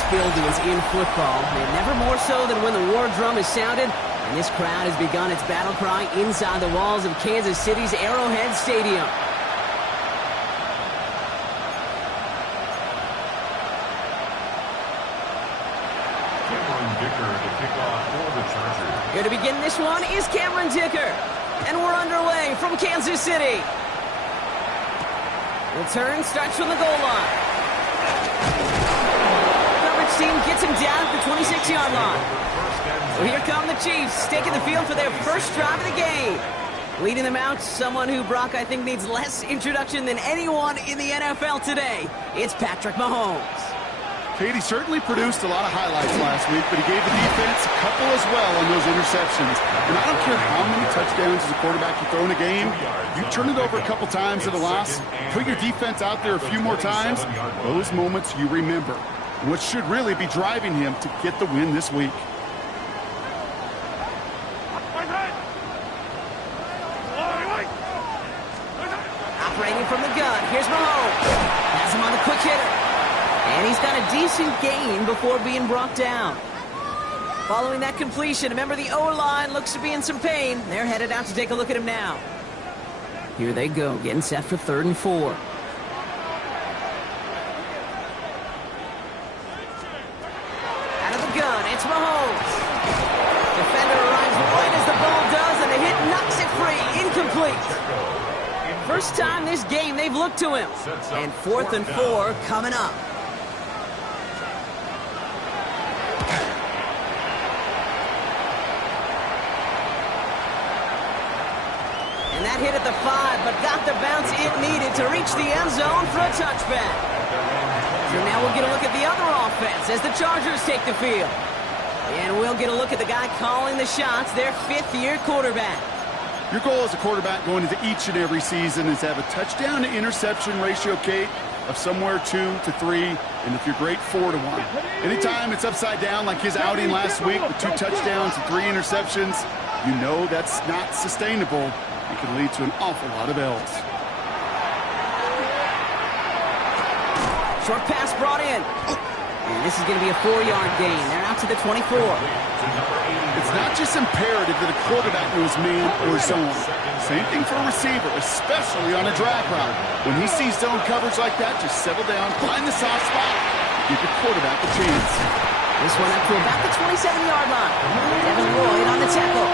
loudest buildings in football, and never more so than when the war drum is sounded, and this crowd has begun its battle cry inside the walls of Kansas City's Arrowhead Stadium. Here to begin this one is Cameron Dicker. And we're underway from Kansas City. The turn starts from the goal line. Coverage team gets him down at the 26-yard line. So here come the Chiefs, taking the field for their first drive of the game. Leading them out, someone who, Brock, I think needs less introduction than anyone in the NFL today. It's Patrick Mahomes. Katie certainly produced a lot of highlights last week, but he gave the defense a couple as well on those interceptions. And I don't care how many touchdowns as a quarterback you throw in a game, you turn it over a couple times at a loss, put your defense out there a few more times, those moments you remember. What should really be driving him to get the win this week. Operating from the gun, here's Mahomes. Has him on the quick hitter. And he's got a decent gain before being brought down. Following that completion, remember the O-line looks to be in some pain. They're headed out to take a look at him now. Here they go, getting set for 3rd and 4. Out of the gun, it's Mahomes. Defender arrives right as the ball does, and the hit knocks it free. Incomplete. First time this game they've looked to him. And 4th and 4 coming up. And that hit at the 5, but got the bounce it needed to reach the end zone for a touchback. So now we'll get a look at the other offense as the Chargers take the field. And we'll get a look at the guy calling the shots, their 5th-year quarterback. Your goal as a quarterback going into each and every season is to have a touchdown-to-interception ratio, Kate, of somewhere 2 to 3, and if you're great, 4 to 1. Anytime it's upside down like his outing last week with 2 touchdowns and 3 interceptions, you know that's not sustainable. It can lead to an awful lot of L's. Short pass brought in. And this is going to be a 4-yard gain. They're out to the 24. It's not just imperative that a quarterback knows man or zone. Same thing for a receiver, especially on a drag route. When he sees zone coverage like that, just settle down, find the soft spot, give your quarterback a chance. This one up to about the 27-yard line. Devin Lloyd on the tackle.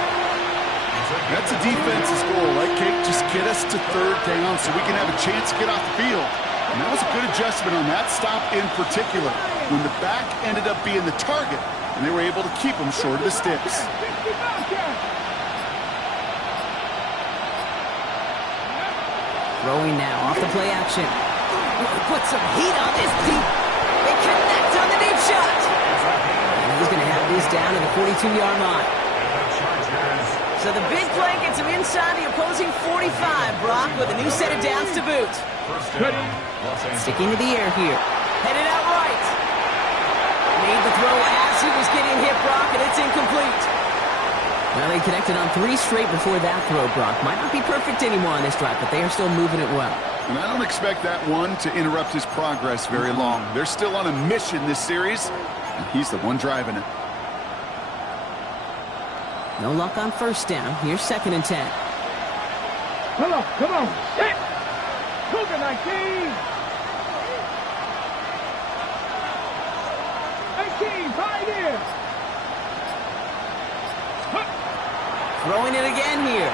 That's a defense's goal, right, Kate? Just get us to 3rd down so we can have a chance to get off the field. And that was a good adjustment on that stop in particular, when the back ended up being the target, and they were able to keep him short of the sticks. Throwing now off the play action. Put some heat on this deep. They connect on the deep shot. And he's going to have this down to the 42-yard line. So the big play gets him inside the opposing 45, Brock, with a new set of downs to boot. Sticking to the air here. Headed out right. Made the throw as he was getting hit, Brock, and it's incomplete. Well, they connected on 3 straight before that throw, Brock. Might not be perfect anymore on this drive, but they are still moving it well. And I don't expect that one to interrupt his progress very long. They're still on a mission this series, and he's the one driving it. No luck on 1st down. Here's 2nd and 10. Come on. Hit! Cougar 19! 19, right here! Throwing it again here.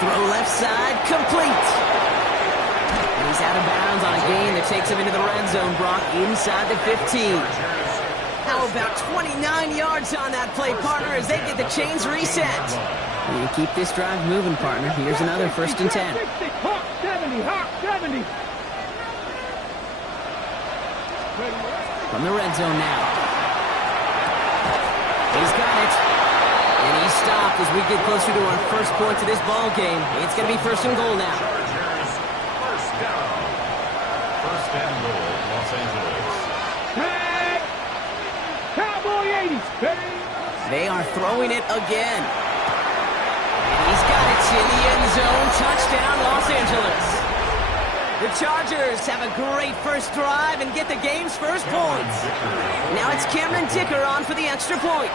Throw left side, complete. And he's out of bounds on a gain that takes him into the red zone, Brock, inside the 15. How about 29 yards on that play, partner, as they get the chains reset. You keep this drive moving, partner. Here's another 1st and 10. Hawk 70, Hawk 70. From the red zone now. He's got it. And he's stopped as we get closer to our first point to this ball game. It's going to be 1st and goal now. First down. 1st and goal, Los Angeles. They are throwing it again. And he's got it in the end zone. Touchdown, Los Angeles. The Chargers have a great first drive and get the game's first points. Now it's Cameron Dicker on for the extra point.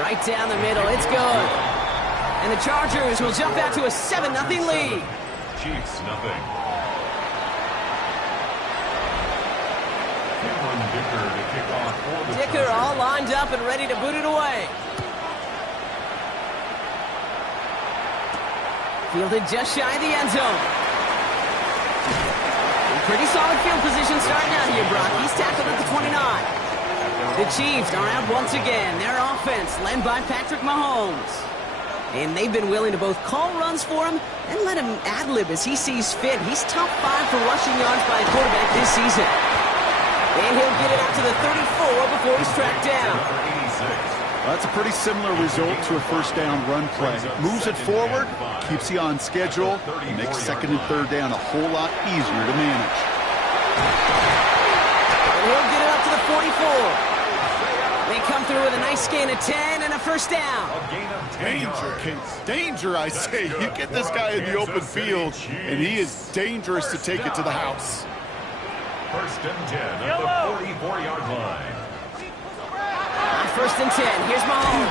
Right down the middle, it's good. And the Chargers will jump out to a 7-0 lead. Chiefs, nothing. Cameron Dicker to kick off for the Dicker Chargers. all lined up and ready to boot it away. Fielded just shy of the end zone. Pretty solid field position starting out here, Brock. He's tackled at the 29. The Chiefs are out once again. Their offense led by Patrick Mahomes. And they've been willing to both call runs for him and let him ad-lib as he sees fit. He's top 5 for rushing yards by a quarterback this season. And he'll get it out to the 34 before he's tracked down. That's a pretty similar result to a first down run play. Moves it forward, keeps you on schedule, and makes second and third down a whole lot easier to manage. And he'll get it up to the 44. They come through with a nice gain of 10 and a first down. Danger, Case. Danger, I say. You get this guy in the open field, and he is dangerous to take it to the house. First and 10 at the 44-yard line. First and 10. Here's Mahomes.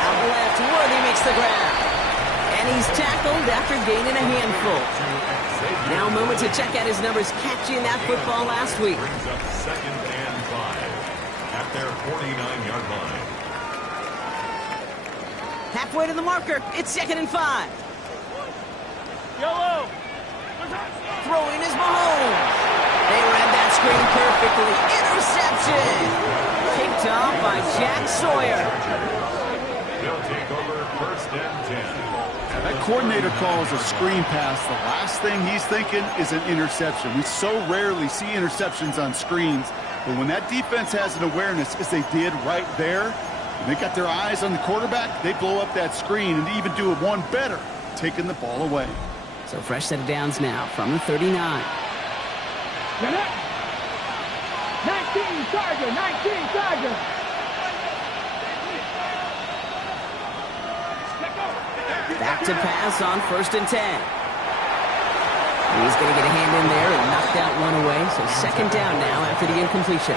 Out left, Worthy makes the grab. And he's tackled after gaining a handful. Now a moment to check out his numbers catching that football last week. Brings up second and 5 at their 49-yard line. Halfway to the marker. It's second and 5. Yellow. Throwing is Mahomes. They read that screen perfectly. Interception. Kicked off by Jack Sawyer. They'll take over first and 10. That coordinator calls a screen pass. The last thing he's thinking is an interception. We so rarely see interceptions on screens, but when that defense has an awareness, as they did right there, and they got their eyes on the quarterback, they blow up that screen and even do it one better, taking the ball away. So fresh set of downs now from the 39. 19 Charger, 19 Charger. Back to pass on first and 10. He's going to get a hand in there and knock that one away. So second down now after the incompletion.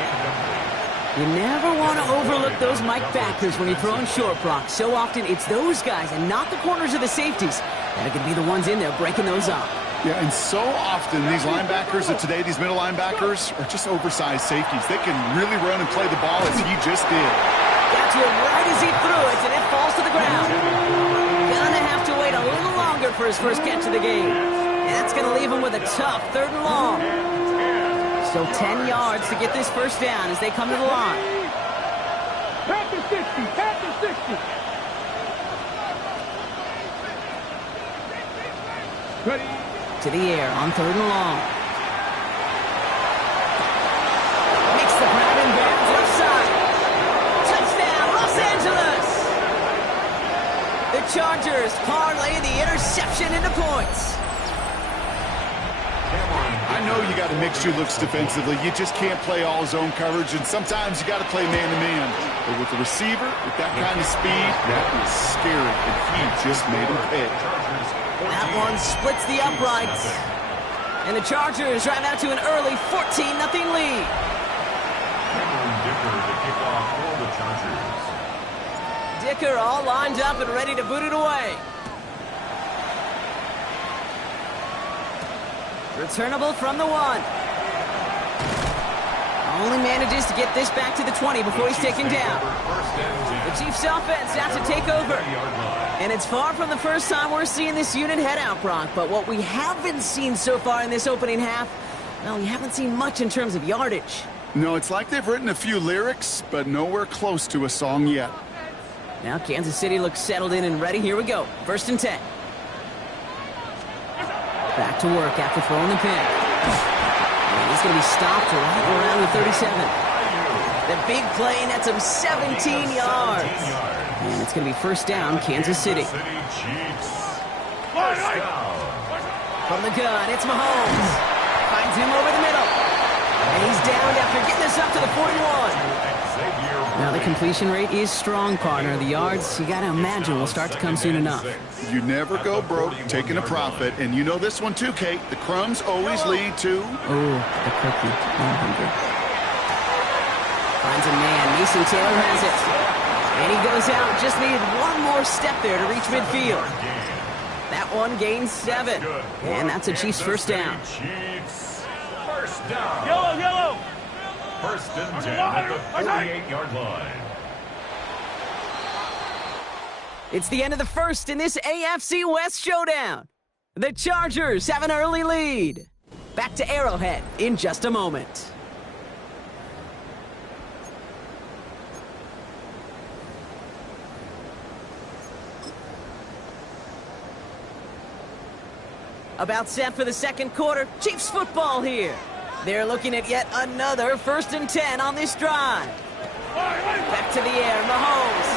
You never want to overlook those Mike backers when you're throwing short, Brock. So often it's those guys and not the corners or the safeties that are going to be the ones in there breaking those up. Yeah, and so often these linebackers of today, these middle linebackers, are just oversized safeties. They can really run and play the ball as he just did. Got to him right as he threw it, and it falls to the ground. Gonna have to wait a little longer for his first catch of the game. And that's gonna leave him with a tough third and long. So 10 yards to get this first down as they come to the line. Panther 60, Panther 60. Ready. To the air on third and long. Makes the grab and bounds left side. Touchdown, Los Angeles! The Chargers parlay the interception into points. I know you got to mix your looks defensively. You just can't play all zone coverage, and sometimes you got to play man-to-man. But with the receiver, with that kind of speed, that is scary, and he just made him pay. That one splits the uprights. And the Chargers drive out to an early 14-0 lead. Cameron Dicker to kick off for the Chargers. Dicker all lined up and ready to boot it away. Returnable from the 1. Only manages to get this back to the 20 before he's taken down. The Chiefs offense out to take over. And it's far from the first time we're seeing this unit head out, Brock. But what we haven't seen so far in this opening half, well, we haven't seen much in terms of yardage. No, it's like they've written a few lyrics, but nowhere close to a song yet. Now Kansas City looks settled in and ready. Here we go. First and 10. Back to work after throwing the pick. And he's going to be stopped right around the 37. The big play nets him 17 yards. And it's going to be first down, Kansas City. From the gun, it's Mahomes. Finds him over the middle. And he's downed after getting this up to the 41. Now the completion rate is strong, partner. The yards, you got to imagine, will start to come soon enough. You never go broke taking a profit, and you know this one too, Kate. The crumbs always lead to... Oh, the cookie. 100. Finds a man. Mason Taylor has it. And he goes out. Just needed one more step there to reach midfield. That one gains 7. And that's a Chiefs first down. First down. Yellow. First and 10 at the 48-yard line. It's the end of the first in this AFC West showdown. The Chargers have an early lead. Back to Arrowhead in just a moment. About set for the second quarter. Chiefs football here. They're looking at yet another first and 10 on this drive. Back to the air, Mahomes.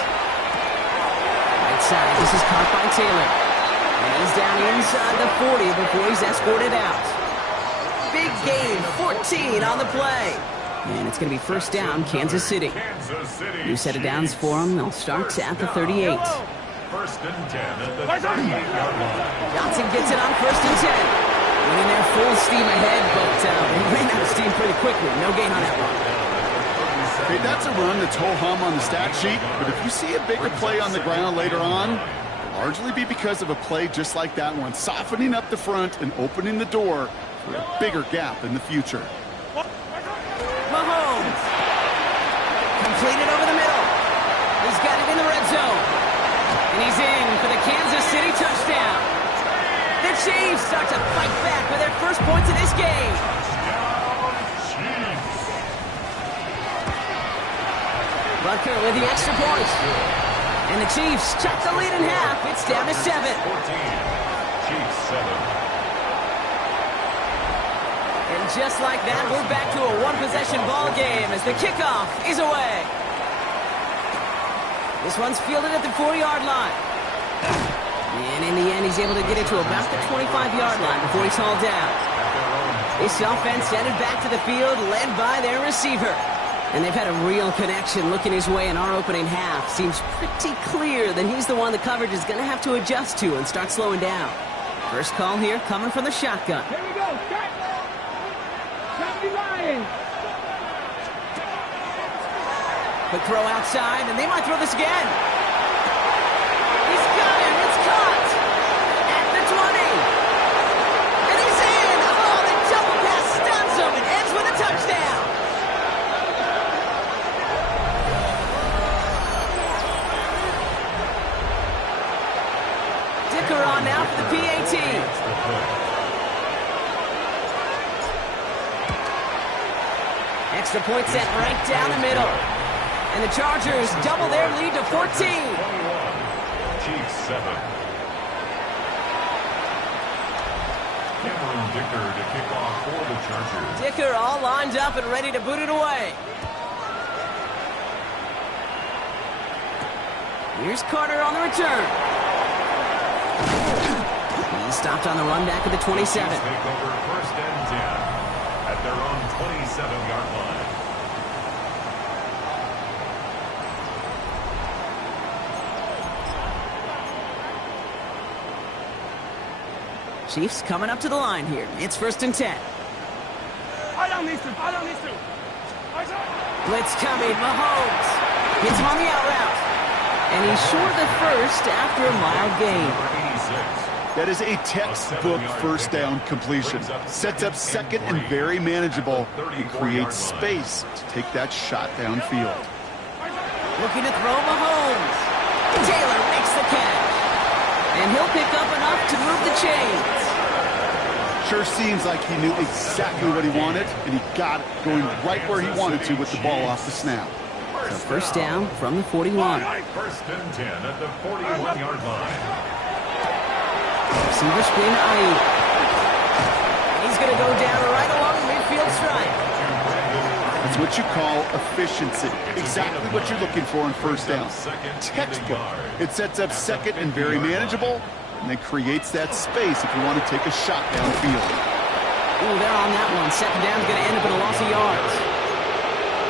Right side, this is caught by Taylor. And he's down inside the 40 before he's escorted out. Big gain, 14 on the play. And it's going to be first down, Kansas City. New set of downs for them. They'll start at the 38. First and 10 at the 38-yard line. Johnson gets it on first and 10. Winning there full steam ahead, but he ran out of steam pretty quickly. No gain on that one. Hey, that's a run that's ho-hum on the stat sheet, but if you see a bigger play on the ground later on, it'll largely be because of a play just like that one, softening up the front and opening the door for a bigger gap in the future. Mahomes. Completed over the middle. He's got it in the red zone. And he's in for the Kansas City touchdown. The Chiefs start to fight back with their first points of this game. Butker with the extra point. And the Chiefs chop the lead in half. It's down to 7. 14. Chiefs 7. And just like that, we're back to a one-possession ball game as the kickoff is away. This one's fielded at the 40-yard line. And in the end, he's able to get it to about the 25-yard line before he's hauled down. This offense headed back to the field, led by their receiver. And they've had a real connection looking his way in our opening half. Seems pretty clear that he's the one the coverage is going to have to adjust to and start slowing down. First call here coming from the shotgun. Here we go. Stop the line. Quick throw outside, and they might throw this again. He's got him. It's caught. At the 20. And he's in. Oh, the double pass stuns him and ends with a touchdown. Dicker on now for the PAT. Extra point set right down the middle. And the Chargers double their lead to 14. Chiefs 7. Cameron Dicker to kick off for the Chargers. Dicker all lined up and ready to boot it away. Here's Carter on the return. He stopped on the run back at the 27. Chiefs take over first and 10 at their own 27-yard line. Chiefs coming up to the line here. It's first and 10. Blitz coming. Mahomes gets him on the out route. And he's short of the first after a mild gain. That is a textbook first down completion. Sets up second and very manageable and creates space to take that shot downfield. Looking to throw Mahomes. Taylor makes the catch. And he'll pick up enough to move the chains. Sure seems like he knew exactly what he wanted, and he got it going right where he wanted to with the ball off the snap. So first down from the 41. First and 10 at the 41-yard line. Receiver screen to Ayuk. He's going to go down right along the midfield stripe. It's what you call efficiency. Exactly what you're looking for in first down. Textbook. It sets up second and very manageable, and then creates that space if you want to take a shot downfield. Ooh, they're on that one. Second down's going to end up in a loss of yards.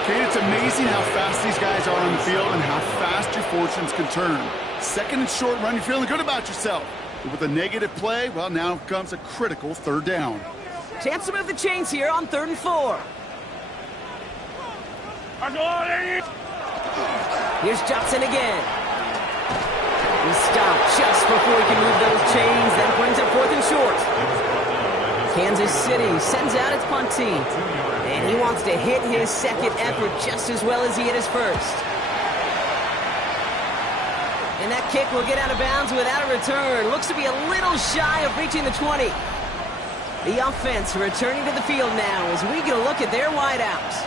Kate, it's amazing how fast these guys are on the field and how fast your fortunes can turn. Second and short run, you're feeling good about yourself. But with a negative play, well, now comes a critical third down. Chance to move the chains here on 3rd and 4. Here's Johnson again. He stopped just before he can move those chains, then brings up 4th and short. Kansas City sends out its punt team. And he wants to hit his second effort just as well as he hit his first. And that kick will get out of bounds without a return. Looks to be a little shy of reaching the 20. The offense returning to the field now as we get a look at their wideouts.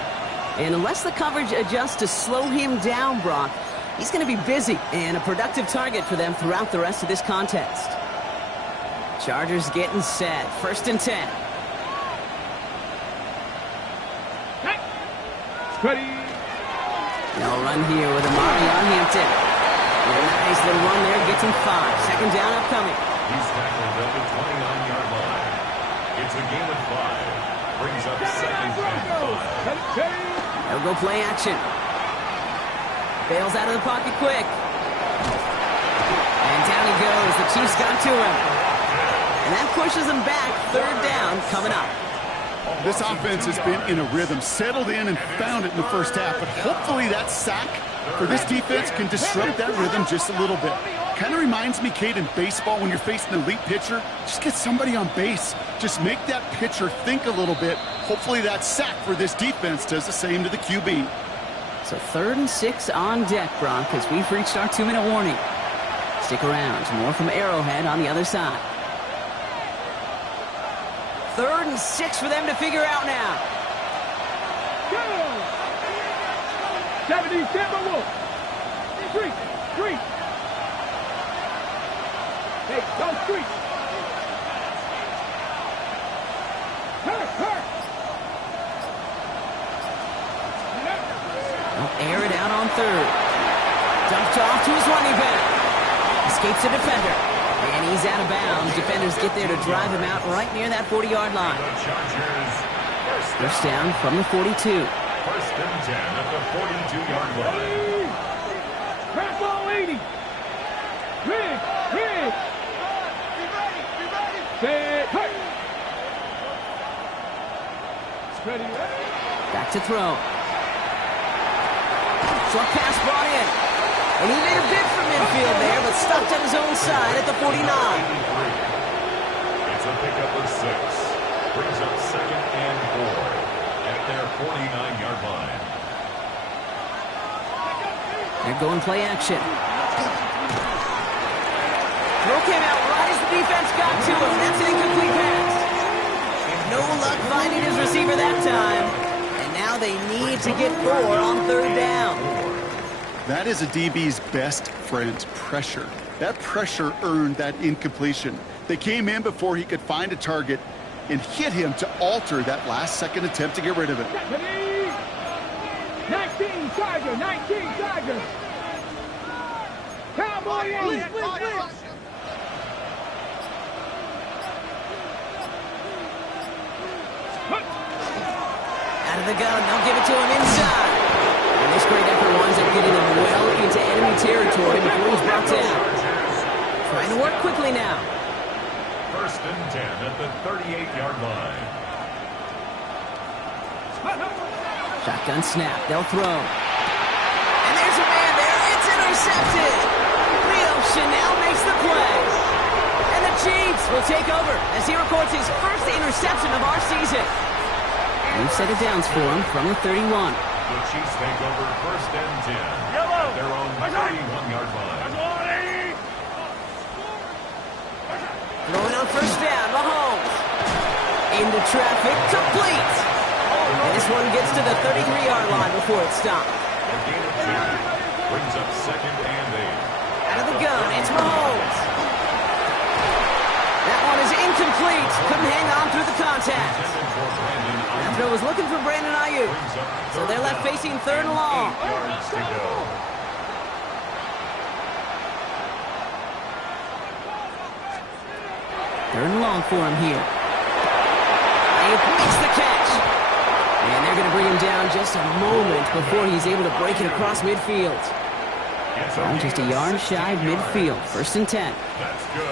And unless the coverage adjusts to slow him down, Brock, he's going to be busy and a productive target for them throughout the rest of this contest. Chargers getting set. 1st and 10. Ready. They'll run here with Amari on Hampton. And a nice little run there gets him 5. 2nd down upcoming. He's tackled at the 29-yard line. It's a game of 5. Brings up 2nd and 5. They'll go play action. Bails out of the pocket quick. And down he goes. The Chiefs got to him. And that pushes them back. 3rd down coming up. This offense has been in a rhythm, settled in and found it in the first half. But hopefully that sack for this defense can disrupt that rhythm just a little bit. Kind of reminds me, Kate, in baseball when you're facing an elite pitcher, just get somebody on base. Just make that pitcher think a little bit. Hopefully that sack for this defense does the same to the QB. So 3rd and 6 on deck, Brock, as we've reached our 2-minute warning. Stick around. More from Arrowhead on the other side. 3rd and 6 for them to figure out now. Go! 70 Timberwolves. 3. Hey, go street. Hurt. They'll air it out on 3rd. Dumped off to his running back. Escapes the defender. And he's out of bounds. Defenders get there to drive him out right near that 40-yard line. First down from the 42. 1st and 10 at the 42-yard line. Pass ball 80. Rig. Set. Hurt. Ready. Back to throw. Short pass brought in. And he made a bid for midfield there, but stopped on his own side at the 49. It's a pickup of 6. Brings up 2nd and 4 at their 49-yard line. They're going play action. Throw came out right as the defense got to him. That's an incomplete pass. No luck finding his receiver that time. And now they need to get 4 on 3rd down. That is a DB's best friend, pressure. That pressure earned that incompletion. They came in before he could find a target and hit him to alter that last-second attempt to get rid of it. 19 Tiger. Cowboy, blitz. Out of the gun, they'll give it to him inside. And this great effort winds up getting him well into enemy territory before he's brought down. Trying to work quickly now. 1st and 10 at the 38-yard line. Shotgun snap, they'll throw. And there's a man there, it's intercepted. Rio Chanel makes the play. And the Chiefs will take over as he records his first interception of our season. New set of downs for him from the 31. The Chiefs take over 1st and 10 at their own 31-yard line. Throwing on 1st down, Mahomes. Into traffic, complete. And this one gets to the 33-yard line before it stopped. A gain of 2 brings up 2nd and 8. Out of the gun, it's Mahomes. That one is incomplete. Couldn't hang on through the contact. That throw was looking for Brandon Ayuk. So they're left facing 3rd and long. 8 yards to go. Third and long for him here. Ayuk makes the catch. And they're going to bring him down just a moment before he's able to break it across midfield. Well, just a yard shy of midfield. 1st and 10. That's good.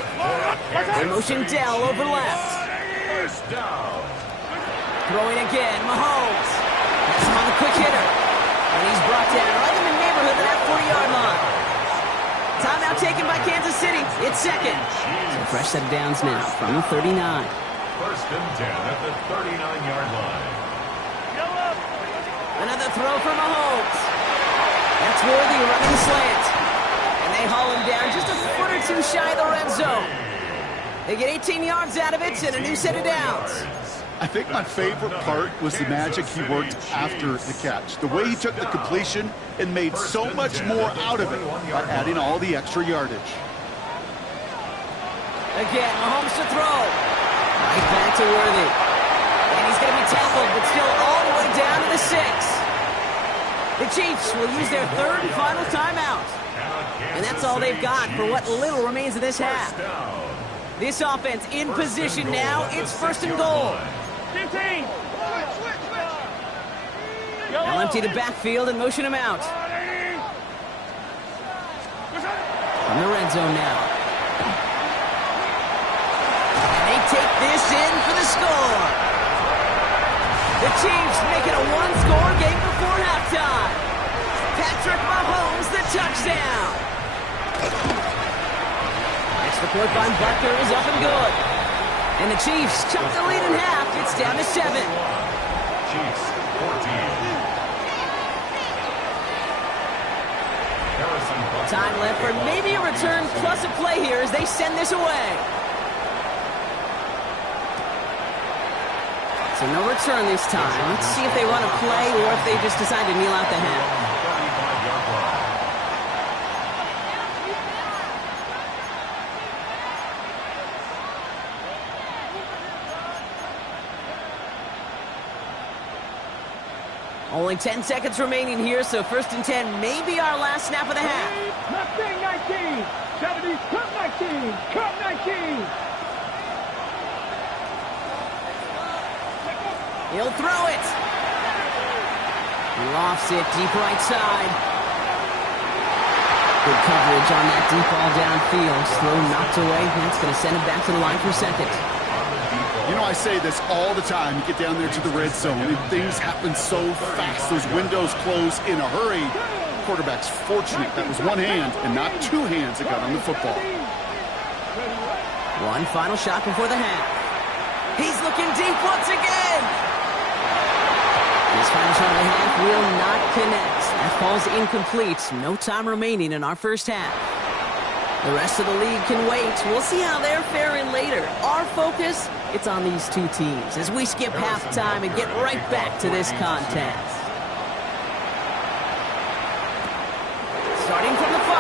They motion Dell over left. First down. Throwing again, Mahomes. That's him on the quick hitter. And he's brought down right in the neighborhood of that 40-yard line. Timeout taken by Kansas City. It's 2nd. So fresh set of downs now from the 39. 1st and 10 at the 39-yard line. Another throw for Mahomes. That's Worthy running the slant. And they haul him down just a foot or two shy of the red zone. They get 18 yards out of it and a new set of downs. I think my favorite part was the magic he worked after the catch. The way he took the completion and made so much more out of it by adding all the extra yardage. Again, Mahomes to throw. Right back to Worthy. And he's going to be tackled, but still all the way down to the 6. The Chiefs will use their 3rd and final timeout. And that's all they've got for what little remains of this half. This offense in position now. It's 1st and goal. 15. They'll empty the backfield and motion him out. From the red zone now. And they take this in for the score. The Chiefs make it a one-score game before halftime. Patrick Mahomes, the touchdown. Extra point by Butker is up and good. And the Chiefs chop the lead in half. It's down to 7. Chiefs 14. Time left for maybe a return plus a play here as they send this away. So no return this time. Let's see if they run a play or if they just decide to kneel out the half. Only 10 seconds remaining here, so 1st and 10 may be our last snap of the half. Mustang 19. 70. Cup 19. Cup 19. He'll throw it. He lofts it deep right side. Good coverage on that deep ball downfield. Slow knocked away. That's going to send him back to the line for 2nd. You know, I say this all the time. You get down there to the red zone, and things happen so fast. Those windows close in a hurry. Quarterback's fortunate that was one hand and not two hands that got on the football. One final shot before the half. He's looking deep once again. This final shot of the half will not connect. That falls incomplete. No time remaining in our first half. The rest of the league can wait. We'll see how they're faring later. Our focus, it's on these two teams as we skip halftime and get right back to this contest. Starting from the 5.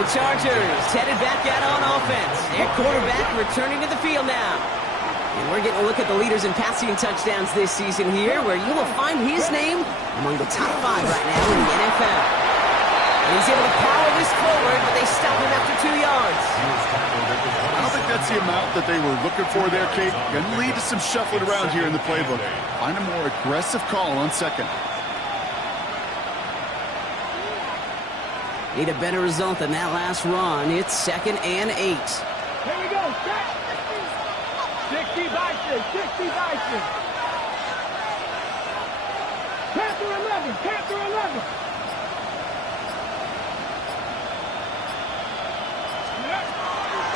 The Chargers headed back out on offense. Their quarterback returning to the field now. And we're getting a look at the leaders in passing touchdowns this season here, where you will find his name among the top 5 right now in the NFL. And he's able to power this forward, but they stop him after 2 yards. I don't think that's the amount that they were looking for there, Kate. Going to lead to some shuffling around here in the playbook. Find a more aggressive call on 2nd. Need a better result than that last run. It's 2nd and 8. Here we go. 60 by 6. 60 by 6. Panther 11. Panther 11.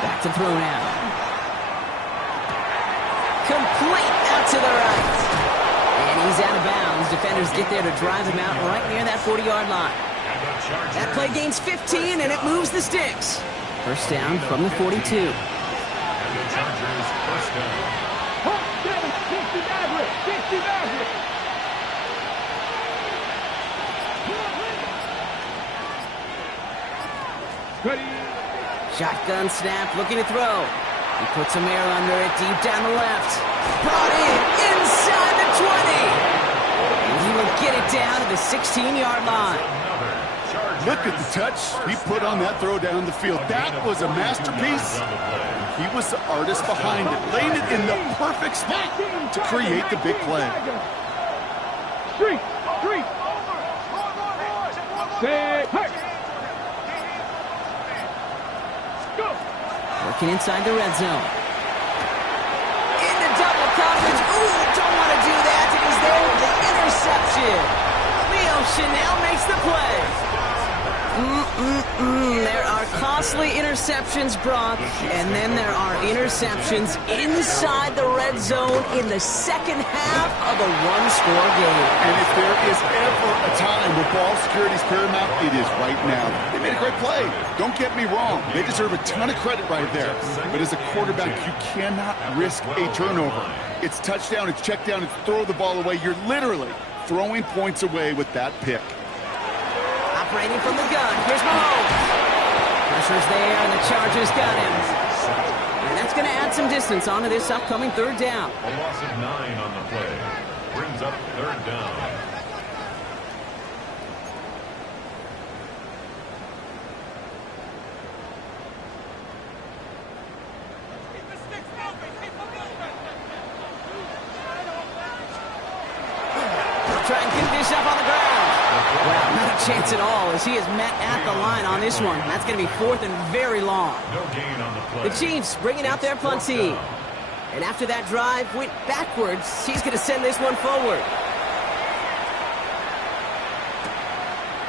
Back to throw now. Complete out to the right. And he's out of bounds. Defenders get there to drive him out right near that 40-yard line. That play gains 15, and it moves the sticks. First down from the 42. And the Chargers first down. 60 Maverick. 60 Maverick. Ready. Shotgun snap, looking to throw. He puts some air under it, deep down the left. Brought in, inside the 20. And he will get it down to the 16-yard line. Look at the touch he put on that throw down the field. That was a masterpiece. He was the artist behind it, laying it in the perfect spot to create the big play. Street. Set. Go. Working inside the red zone. Into double coverage. Ooh, don't want to do that. And he's there with the interception. Leo Chanel makes the play. There are costly interceptions, Brock, and then there are interceptions inside the red zone in the second half of a one-score game. And if there is ever a time where ball security is paramount, it is right now. They made a great play. Don't get me wrong. They deserve a ton of credit right there. But as a quarterback, you cannot risk a turnover. It's touchdown, it's check down, it's throw the ball away. You're literally throwing points away with that pick. Operating from the gun. Here's Mahomes. Pressure's there, and the Chargers got him. And that's going to add some distance onto this upcoming third down. A loss of 9 on the play. Brings up third down. Try and get this up on the ground. Well, not a chance at all as he is met at the line on this one. That's going to be fourth and very long. No gain on the play. The Chiefs bringing out their punt team. And after that drive went backwards, he's going to send this one forward.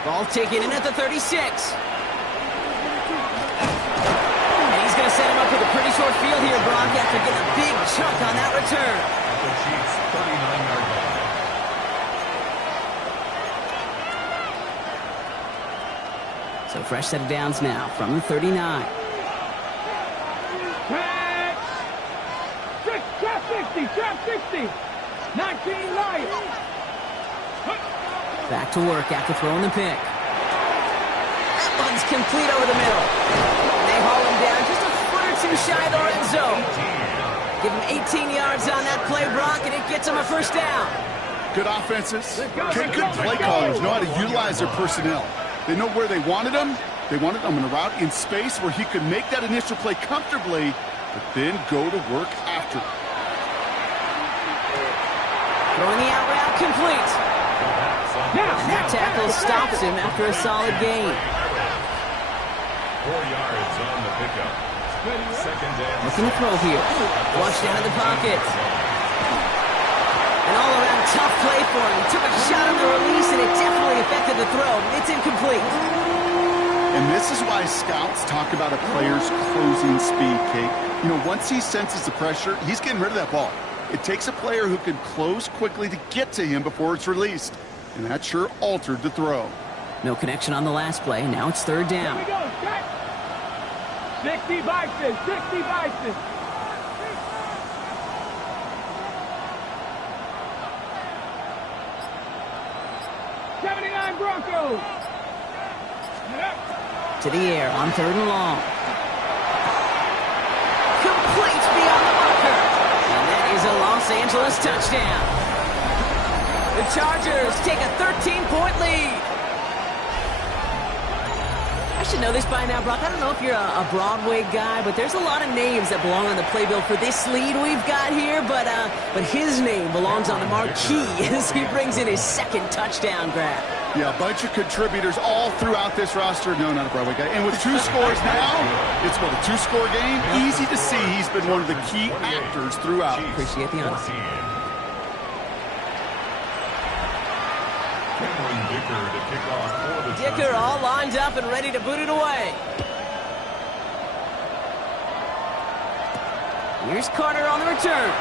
Ball taken in at the 36. And he's going to set him up with a pretty short field here, Brock, after getting a big chunk on that return. The Chiefs 39-yard line. So fresh set of downs now from the 39. Trap 60. 19 light. Back to work after throwing the pick. That one's complete over the middle. They haul him down just a foot or two shy of the red zone. Give him 18 yards on that play, Brock, and it gets him a first down. Good offenses. Okay, good play callers know how to utilize their personnel. They know where they wanted him. They wanted him in a route in space where he could make that initial play comfortably, but then go to work after. Throwing the out route complete. And that tackle stops him after a solid gain. 4 yards on the pickup. Second down. Looking to throw here. Flush down in the pocket. An all-around tough play for him. He took a shot on the release, and it definitely affected the throw. It's incomplete. And this is why scouts talk about a player's closing speed, Kate. You know, once he senses the pressure, he's getting rid of that ball. It takes a player who can close quickly to get to him before it's released. And that sure altered the throw. No connection on the last play. Now it's third down. Here we go, check. 60 Bison. 60 Bison. Broncos. To the air on third and long. Complete beyond the marker. And that is a Los Angeles touchdown. The Chargers take a 13-point lead. I should know this by now, Brock. I don't know if you're a Broadway guy, but there's a lot of names that belong on the playbill for this lead we've got here. But his name belongs on the marquee as he brings in his second touchdown grab. Yeah, a bunch of contributors all throughout this roster. No, not a Broadway guy. And with 2 scores now, it's what, a 2-score game? Easy to see he's been one of the key actors throughout. Appreciate the honesty. Dicker all lined up and ready to boot it away. Here's Carter on the return.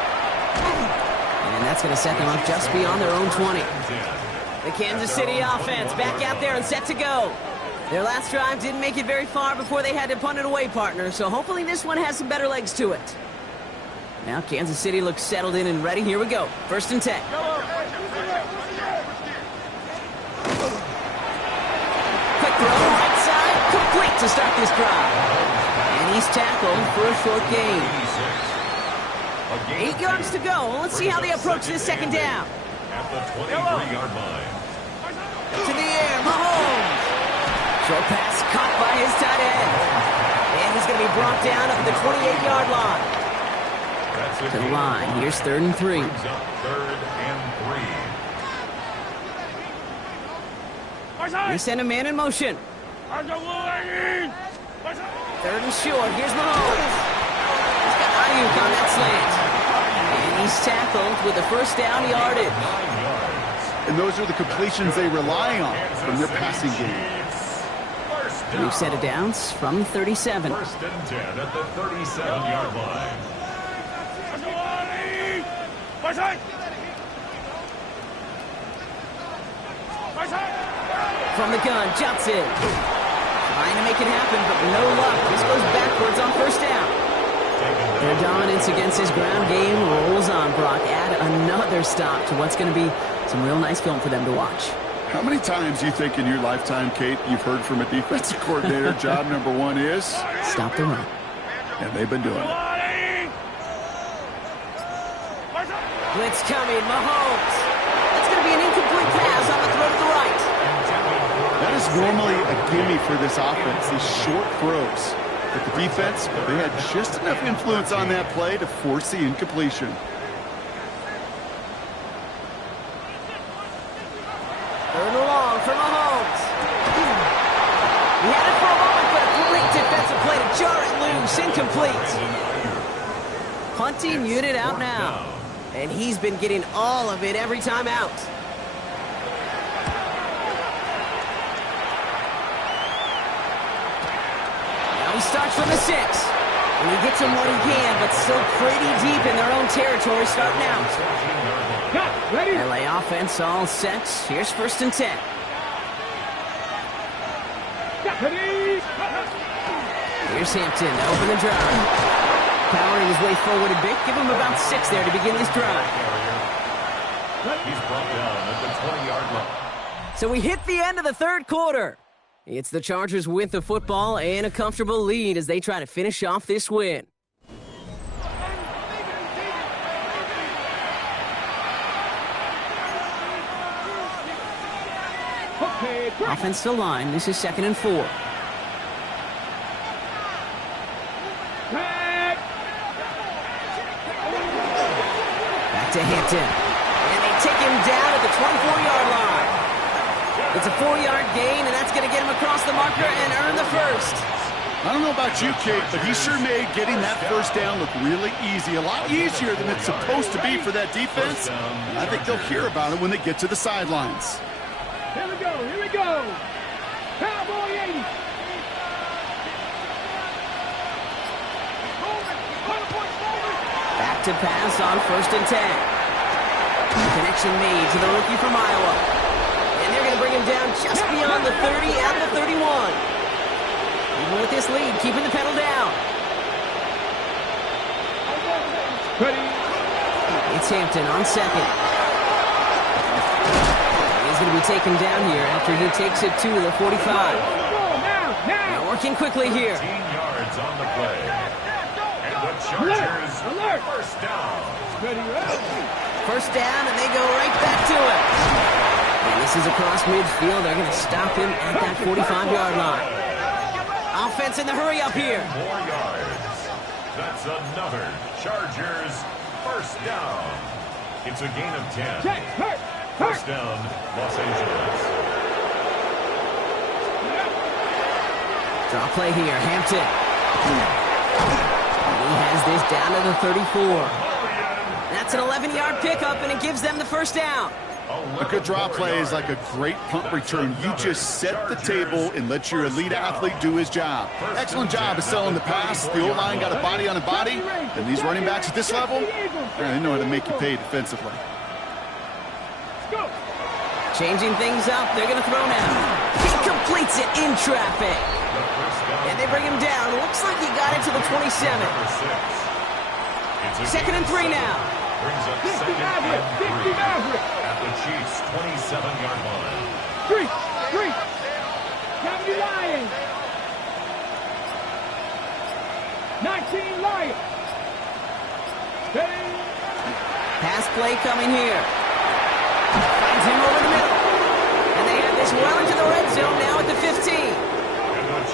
And that's going to set them up just beyond their own 20. The Kansas City offense back out there and set to go. Their last drive didn't make it very far before they had to punt it away, partner, so hopefully this one has some better legs to it. Now Kansas City looks settled in and ready. Here we go. 1st and 10. Quick throw, right side, complete to start this drive. And he's tackled for a short gain. 8 yards to go. Let's see how they approach this second down. At the 23-yard line. To the air, Mahomes. Short pass caught by his tight end. And he's going to be brought down at the 28-yard line. To the line. Here's 3rd and 3. Brings up 3rd and 3. They send a man in motion. 3rd and short. Here's Mahomes. He's got Ayuk on that slant. And he's tackled with a first down yardage. 9 yards. And those are the completions they rely on from their passing game. New set of downs from the 37. 1st and 10 at the 37-yard line. From the gun, Johnson. Trying to make it happen, but no luck. This goes backwards on first down. Their dominance against his ground game rolls on, Brock. Add another stop to what's going to be some real nice film for them to watch. How many times do you think in your lifetime, Kate, you've heard from a defensive coordinator, job number 1 is? Stop the run. And they've been doing it. Blitz coming, Mahomes. That's going to be an incomplete pass on the throw to the right. That is normally a gimme for this offense, these short throws. But the defense, they had just enough influence on that play to force the incompletion. Third and long for Mahomes. He had it for a moment, but a great defensive play to jar it loose. Incomplete. Punting unit out now. And he's been getting all of it every time out. Now he starts from the 6. And he gets him what he can, but still pretty deep in their own territory starting out. Ready? LA offense all set. Here's 1st and 10. Here's Hampton to open the drive. Powering his way forward a bit. Give him about 6 there to begin this drive. He's brought down at the 20-yard line. So we hit the end of the 3rd quarter. It's the Chargers with the football and a comfortable lead as they try to finish off this win. Offensive line. This is 2nd and 4. Back to Hampton. And they take him down at the 24-yard line. It's a 4-yard gain, and that's going to get him across the marker and earn the first. I don't know about you, Kate, but he sure made getting that first down look really easy. A lot easier than it's supposed to be for that defense. I think they'll hear about it when they get to the sidelines. Here we go, here we go. Cowboy 80. Back to pass on 1st and 10. Connection made to the rookie from Iowa. And they're going to bring him down just beyond the 30 and the 31. Even with this lead, keeping the pedal down. Ready? It's Hampton on 2nd. He's going to be taken down here after he takes it to the 45. Now. They're working quickly here. 15 yards on the play. And the Chargers first down. Ready? First down, and they go right back to it. And this is across midfield. They're going to stop him at that 45-yard line. Offense in the hurry up here. 4 yards. That's another Chargers first down. It's a gain of 10. First down, Los Angeles. Draw play here, Hampton. And he has this down to the 34. That's an 11-yard pickup, and it gives them the first down. A good draw play is like a great punt return. You just set the table and let your elite athlete do his job. Excellent job of selling the pass. The O-line got a body on a body. And these running backs at this level, they know how to make you pay defensively. Changing things up. They're going to throw now. He completes it in traffic. And they bring him down. Looks like he got it to the 27. 2nd and 3 now. Brings up 2nd and 3 at the Chiefs' 27-yard line. 3. County Lions. 19 Lions. Pass play coming here. Finds him over the middle. And they have this well into the red zone now at the 15.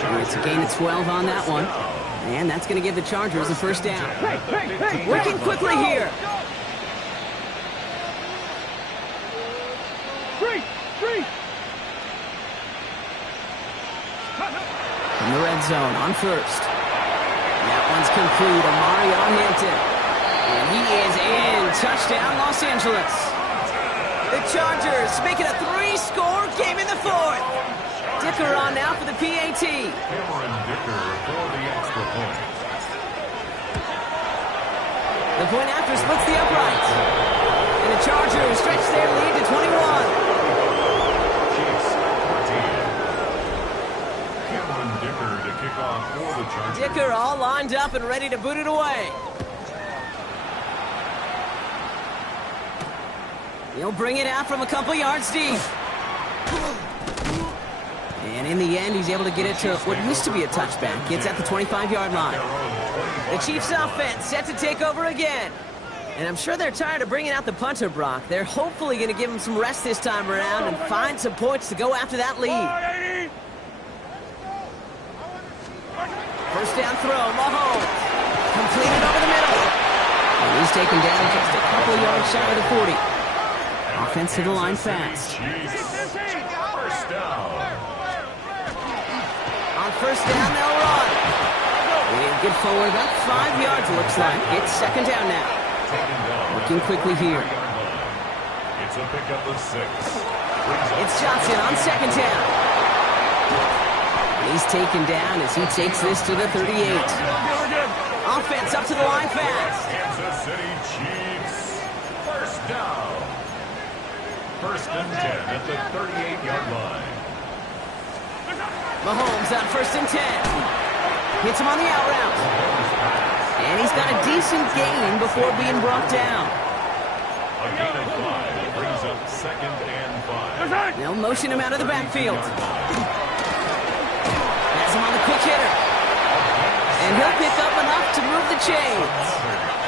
And it's a gain of 12 on that one. And that's going to give the Chargers a first down. Working quickly here. From the red zone on first. That one's complete. Mario Hampton. And he is in. Touchdown, Los Angeles. The Chargers make it a 3-score game in the fourth. Dicker on now for the PAT. Cameron Dicker for the extra point. The point after splits the uprights. And the Chargers stretch their lead to 21. Chiefs 14. Cameron Dicker to kick off for the Chargers. Dicker all lined up and ready to boot it away. He'll bring it out from a couple yards deep. And in the end, he's able to get it to what used to be a touchback. It's at the 25-yard line. The Chiefs' offense set to take over again. And I'm sure they're tired of bringing out the punter, Brock. They're hopefully going to give him some rest this time around and find some points to go after that lead. First down throw, Mahomes. Completed over the middle. And he's taken down just a couple yards shy of the 40. Offense to the line fast. First down. On first down, they'll run. And get forward about 5 yards, it looks like. It's second down now. Looking quickly here. It's a pickup of 6. It's Johnson on second down. He's taken down as he takes this to the 38. Offense up to the line fast. Kansas City Chiefs. First down. First and 10 at the 38-yard line. Mahomes on first and 10. Hits him on the out route. And he's got a decent gain before being brought down. A gain of 5 brings up second and 5. They'll motion him out of the backfield. Has him on the quick hitter. And he'll pick up enough to move the chains.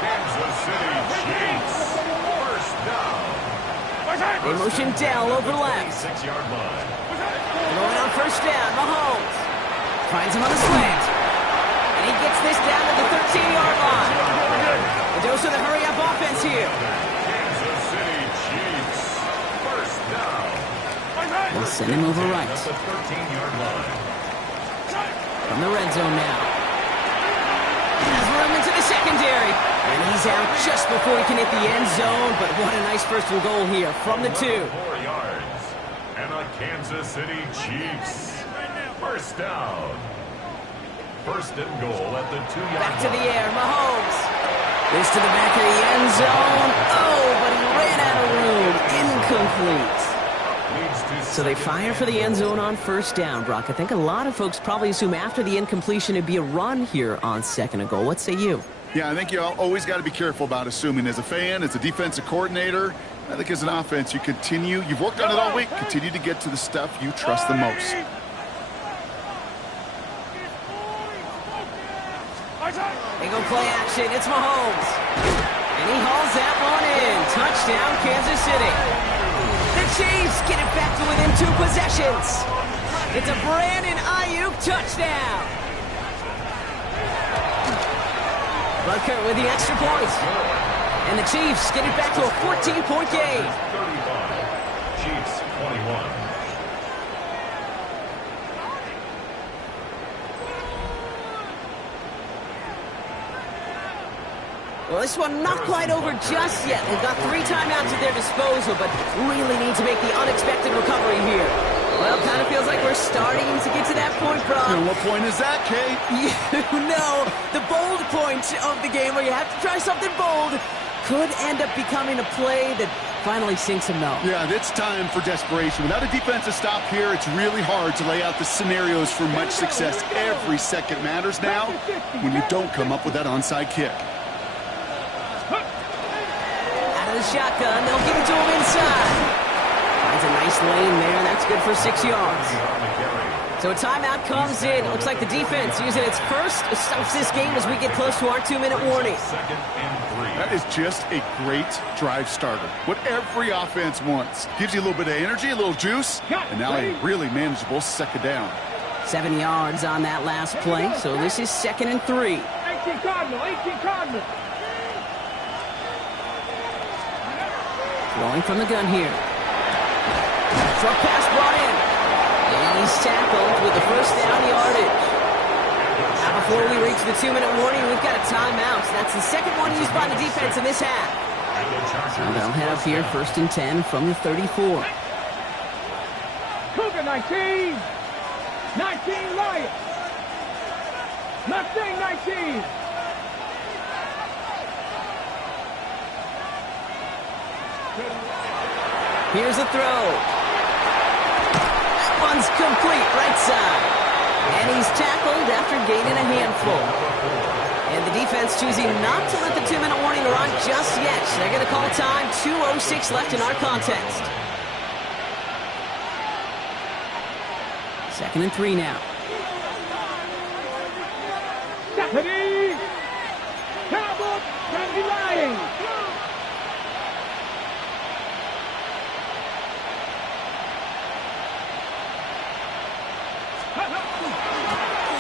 Kansas City Chiefs. First down. They motion Dell over left. 6-yard line. Going on first down, Mahomes. Finds him on the slant. And he gets this down to the 13-yard line. The dose of the hurry-up offense here. Kansas City Chiefs. First down. They'll send him over right. At the 13-yard line. From the red zone now. Has room into the secondary. And he's out just before he can hit the end zone. But what a nice first and goal here from the 2. 4 yards. And a Kansas City Chiefs. First down. First and goal at the 2-yard line. Back to the air, Mahomes. This to the back of the end zone. Oh, but he ran out of room. Incomplete. So they fire for the end zone on first down, Brock. I think a lot of folks probably assume after the incompletion it'd be a run here on second and goal. What say you? Yeah, I think you always got to be careful about assuming. As a fan, as a defensive coordinator, I think as an offense, you've worked on it all week, continue to get to the stuff you trust the most. They go play action. It's Mahomes. And he hauls that one in. Touchdown, Kansas City. The Chiefs get it back to within 2 possessions. It's a Brandon Ayuk touchdown. Butker with the extra point. And the Chiefs get it back to a 14-point game. 35. Chiefs 21. Well, this one not quite over just yet. They've got 3 timeouts at their disposal, but really need to make the unexpected recovery here. Well, kind of feels like we're starting to get to that point, Brock. And what point is that, Kay? You know, the bold point of the game where you have to try something bold could end up becoming a play that finally sinks him though. Yeah, it's time for desperation. Without a defensive stop here, it's really hard to lay out the scenarios for much success. Every second matters now when you don't come up with that onside kick. Out of the shotgun, they'll give it to him inside. Finds a nice lane there, and that's good for 6 yards. So a timeout comes in. It looks like the defense using its first stops this game as we get close to our 2-minute warning. Second and 3. That is just a great drive starter. What every offense wants. Gives you a little bit of energy, a little juice, and now a really manageable second down. 7 yards on that last play, so this is 2nd and 3. 18 Cardinal, 18 Cardinal. Throwing from the gun here. Short pass brought in. And he's tackled with the first down yardage. Now before we reach the 2-minute warning, we've got a timeout. That's the second one used by the defense in this half. So they'll head up here, 1st and 10 from the 34. Cougar 19. 19 Lions. Mustang 19. Here's a throw. That one's complete, right side. And he's tackled after gaining a handful. And the defense choosing not to let the 2-minute warning run just yet. They're going to call time. 2:06 left in our contest. 2nd and 3 now. Deputy! Cowboys, Deputy Lions!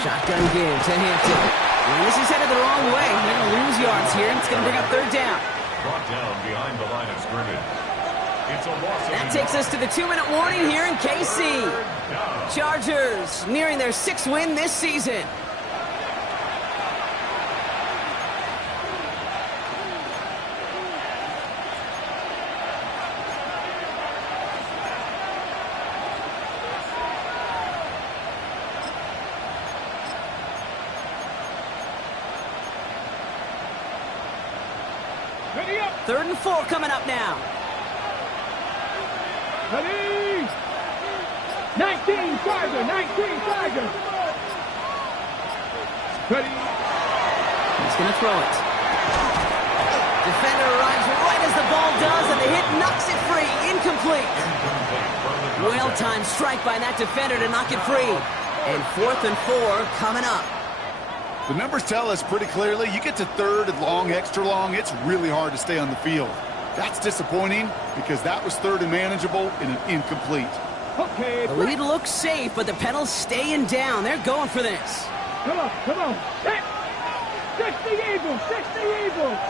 Shotgun give to Hampton. And this is headed the wrong way. They're going to lose yards here, and it's going to bring up 3rd down. Brought down behind the line of scrimmage. It's a loss. That takes us to the 2-minute warning here in KC. Chargers nearing their 6th win this season. Ready up! 3rd and 4 coming up now. Ready! 19 Charger, 19 Charger! Ready! He's going to throw it. Defender arrives right as the ball does, and the hit knocks it free. Incomplete. Well-timed strike by that defender to knock it free. And 4th and 4 coming up. The numbers tell us pretty clearly, you get to 3rd and long, extra long, it's really hard to stay on the field. That's disappointing because that was 3rd and manageable and an incomplete. Okay. The lead looks safe, but the pedal's staying down. They're going for this. Come on, come on. Set! 60 Eagles, 60 Eagles!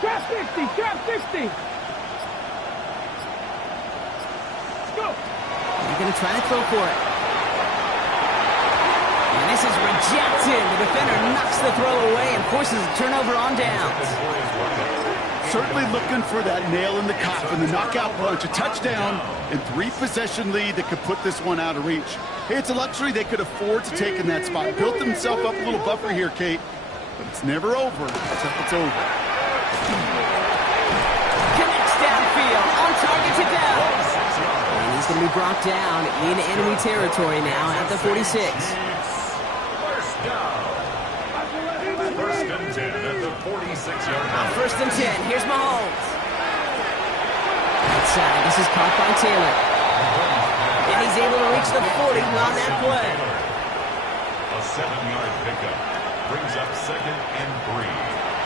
Trap 60, trap 60! Go! They're going to try to throw for it. And this is rejected. The defender knocks the throw away and forces a turnover on downs. Certainly looking for that nail in the coffin, the knockout punch, a touchdown, and 3-possession lead that could put this one out of reach. Hey, it's a luxury they could afford to take in that spot. Built themselves up a little buffer here, Kate, but it's never over until it's over. Connects downfield, on target to Downs. And he's going to be brought down in enemy territory now at the 46. First down. 1st and 10 at the 46-yard line. 1st and 10. Here's Mahomes. Outside. This is caught by Taylor. And he's able to reach the 40 on that play. A 7-yard pickup brings up 2nd and 3.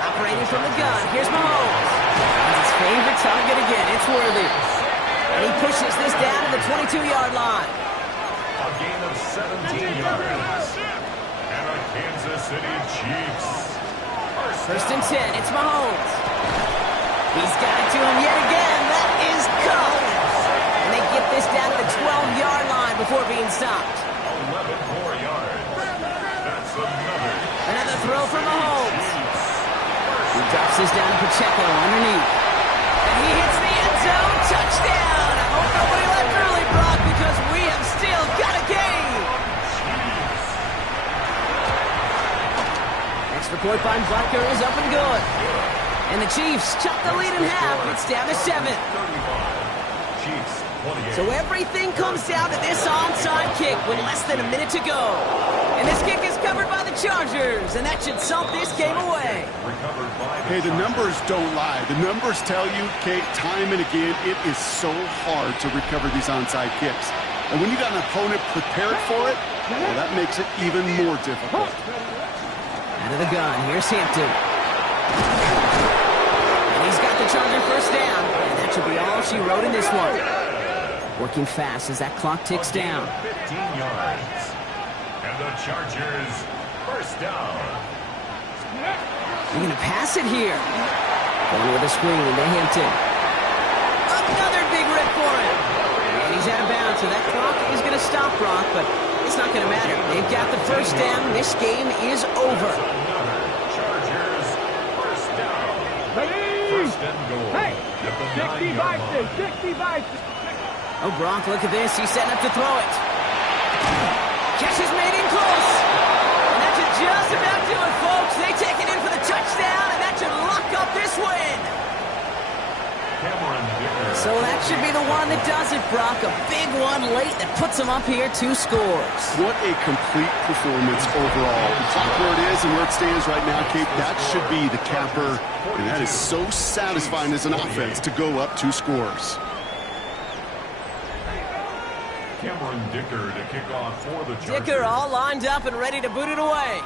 Operating from the gun. Here's Mahomes. Finds his favorite target again. It's Worthy. And he pushes this down to the 22-yard line. A gain of 17 yards. And a Kansas City Chiefs. 1st and 10. It's Mahomes. He's got it to him yet again. That is Collins. And they get this down to the 12-yard line before being stopped. 11 more yards. That's Another throw for Mahomes. He drops this down to Pacheco underneath. And he hits the end zone. Touchdown. I hope nobody left early, Brock, because we have still got a game. Extra point by Butker is up and good. And the Chiefs chop the lead in half. It's down to 7. So everything comes down to this onside kick with less than a minute to go. And this kick is covered by the Chargers, and that should salt this game away. Hey, the numbers don't lie. The numbers tell you, Kate, time and again, it is so hard to recover these onside kicks. And when you got an opponent prepared for it, well, that makes it even more difficult. Out of the gun, here's Hampton. And he's got the Charger first down, and that should be all she wrote in this one. Working fast as that clock ticks down. 15 yards. And the Chargers, first down. They're going to pass it here. Going with a screen to Hampton. Another big rip for him. And he's out of bounds, so that clock is going to stop, Brock, but it's not going to matter. They've got the first down. This game is over. Another Chargers, first down. First and goal. Hey, At the 65 nine-yard line. 65. Oh, Brock, look at this. He's setting up to throw it. Catch is made in close. And that should just about do it, folks. They take it in for the touchdown, and that should lock up this win. So that should be the one that does it, Brock. A big one late that puts them up here 2 scores. What a complete performance overall. The clock where it is and where it stands right now, Kate, that should be the capper. And that is so satisfying as an offense to go up 2 scores. Cameron Dicker to kick off for the Chargers. Dicker all lined up and ready to boot it away.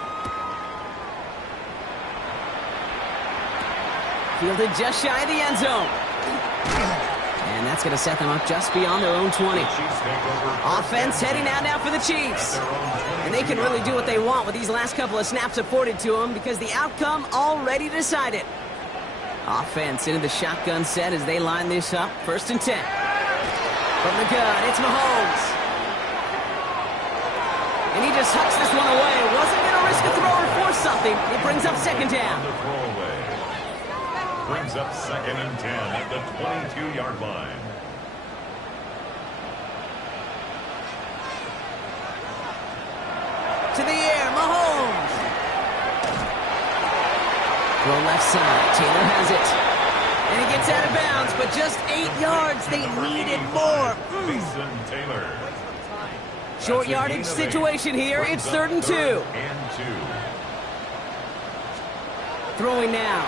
Fielded just shy of the end zone. And that's going to set them up just beyond their own 20. Offense heading out now for the Chiefs. And they can really do what they want with these last couple of snaps afforded to them because the outcome already decided. Offense into the shotgun set as they line this up. 1st and 10. From the gun, it's Mahomes. And he just hucks this one away. Wasn't going to risk a throw or force something. It brings up 2nd down. Brings up 2nd and 10 at the 22-yard line. To the air, Mahomes. Throw left side. Taylor has it. And he gets out of bounds, but just 8 yards. They needed more. Mason Taylor. Short yardage situation here. It's 3rd and 2. Throwing now.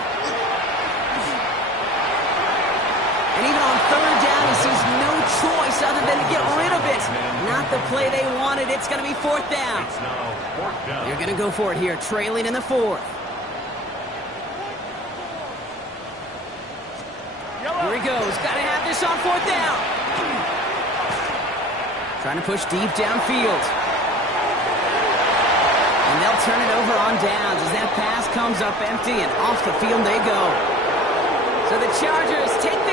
And even on 3rd down, he sees no choice other than to get rid of it. Not the play they wanted. It's going to be 4th down. It's now 4th down. They're going to go for it here, trailing in the 4th. Here he goes. Got to have this on 4th down. Trying to push deep downfield. And they'll turn it over on downs as that pass comes up empty and off the field they go. So the Chargers take this.